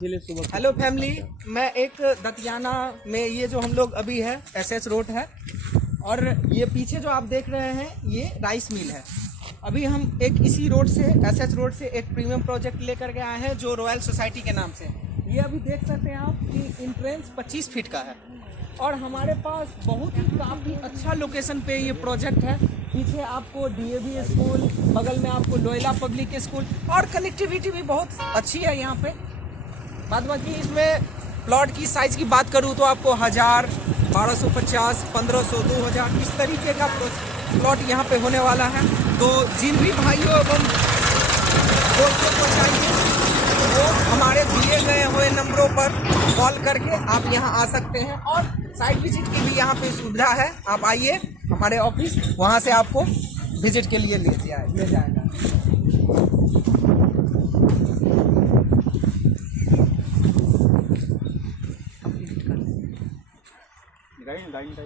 Hello family, मैं एक दतियाना में ये जो हम लोग अभी है एसएच रोड है और ये पीछे जो आप देख रहे हैं ये राइस मिल है। अभी हम एक इसी रोड से एसएच रोड से एक प्रीमियम प्रोजेक्ट लेकर के आए हैं जो रॉयल सोसाइटी के नाम से। ये अभी देख सकते हैं आप कि इंट्रेंस 25 फीट का है और हमारे पास बहुत ही काफ़ी अच्छा लोकेशन पे ये प्रोजेक्ट है। पीछे आपको डीएवी स्कूल, बगल में आपको लोयला पब्लिक स्कूल और कनेक्टिविटी भी बहुत अच्छी है यहाँ पे। बाद बाकी इसमें प्लॉट की साइज़ की बात करूँ तो आपको 1000, 1250, 1500, 2000 इस तरीके का प्लॉट यहाँ पे होने वाला है। तो जिन भी भाइयों एवं दोस्तों को चाहिए वो हमारे दिए गए हुए नंबरों पर कॉल करके आप यहाँ आ सकते हैं और साइट विजिट की भी यहाँ पे सुविधा है। आप आइए हमारे ऑफिस, वहाँ से आपको विजिट के लिए ले जाएगा। डाइन